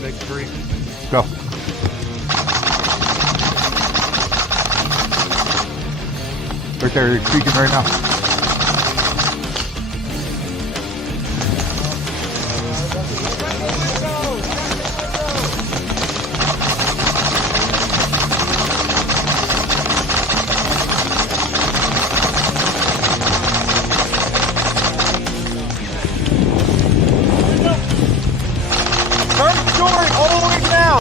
Big three. Go. Right there, you're creaking right now.